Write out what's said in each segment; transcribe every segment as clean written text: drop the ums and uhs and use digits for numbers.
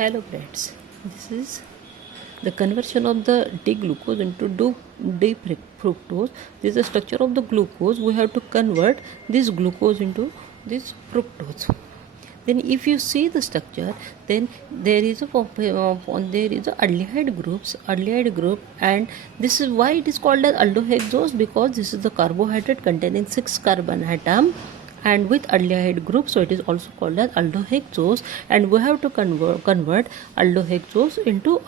Hello friends, this is the conversion of the D-glucose into D-fructose. This is the structure of the glucose. We have to convert this glucose into this fructose. Then if you see the structure, then there is a aldehyde group, and this is why it is called as aldohexose, because this is the carbohydrate containing 6 carbon atom and with aldehyde group, so it is also called as aldohexose, and we have to convert aldohexose into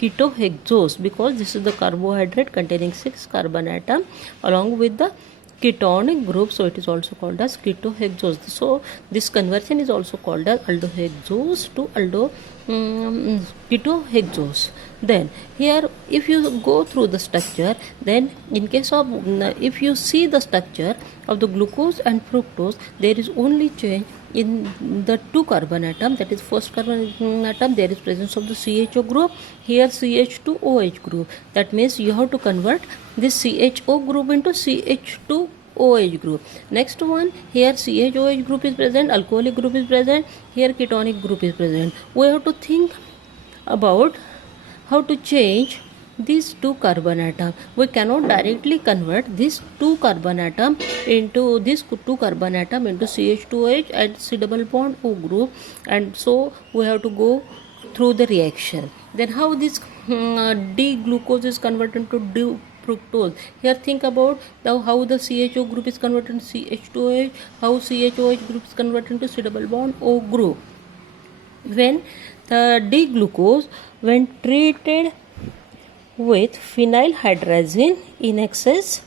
ketohexose, because this is the carbohydrate containing 6 carbon atom along with the ketonic group, so it is also called as ketohexose. So this conversion is also called as aldohexose to ketohexose. Then here if you go through the structure, then in case of if you see the structure of the glucose and fructose, there is only change in the 2 carbon atom, that is first carbon atom, there is presence of the CHO group, here CH2OH group. That means you have to convert this CHO group into CH2OH group. Next one, here CHOH group is present, alcoholic group is present, here ketonic group is present. We have to think about how to change these 2 carbon atom. We cannot directly convert this 2 carbon atom into CH2OH and C double bond O group, and so we have to go through the reaction. Then how this D glucose is converted to D fructose. Here think about how the CHO group is converted to CH2OH, how CHOH group is converted to C double bond O group. When the D glucose, when treated with phenylhydrazine in excess,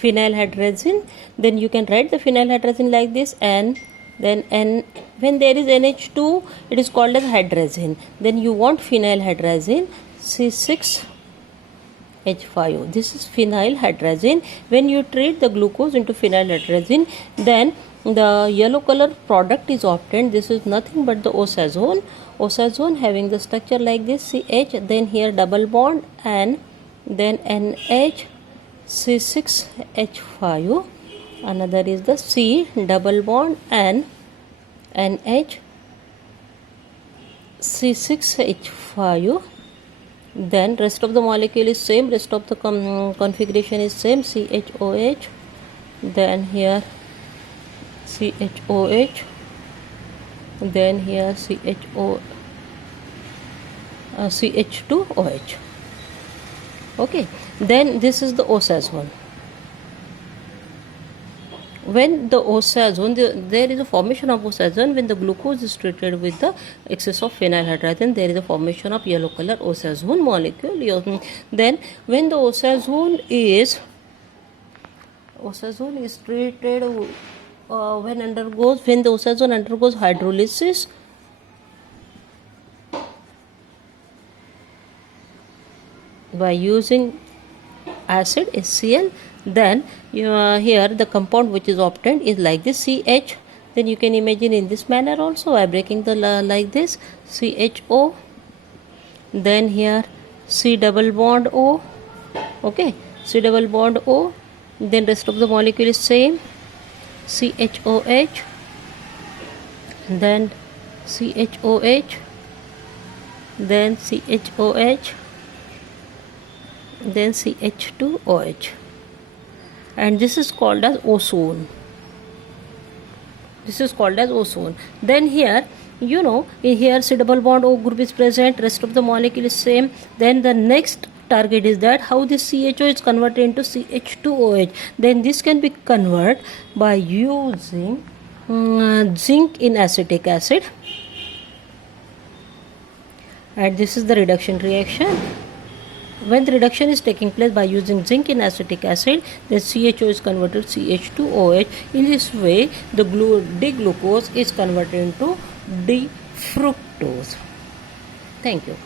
then you can write the phenylhydrazine like this, and then when there is NH2, it is called as hydrazine. Then you want phenylhydrazine C6H5O. This is phenylhydrazine. When you treat the glucose into phenylhydrazine, then the yellow color product is obtained. This is nothing but the osazone. Osazone having the structure like this, CH, then here double bond, and then NH, C6H5O. Another is the C double bond and NH, C6H5O. Then rest of the molecule is same, rest of the configuration is same, CHOH, then here CHOH, then here CH2OH. Okay, then this is the osazone. When the osazone, there is a formation of osazone when the glucose is treated with the excess of phenylhydrazine, there is a formation of yellow color osazone molecule. Then when the osazone is treated when the osazone undergoes hydrolysis, by using acid HCl, then here the compound which is obtained is like this, CH. Then you can imagine in this manner also, by breaking the like this, CHO, then here C double bond O, okay, C double bond O, then rest of the molecule is same, CHOH, then CHOH, then CHOH, then CH2OH, and this is called as ozone. Then here, here C double bond O group is present, rest of the molecule is same. Then the next target is that how this CHO is converted into CH2OH. Then this can be converted by using zinc in acetic acid, and this is the reduction reaction. When the reduction is taking place by using zinc in acetic acid, then CHO is converted to CH2OH. In this way, the D-glucose is converted into D-fructose. Thank you.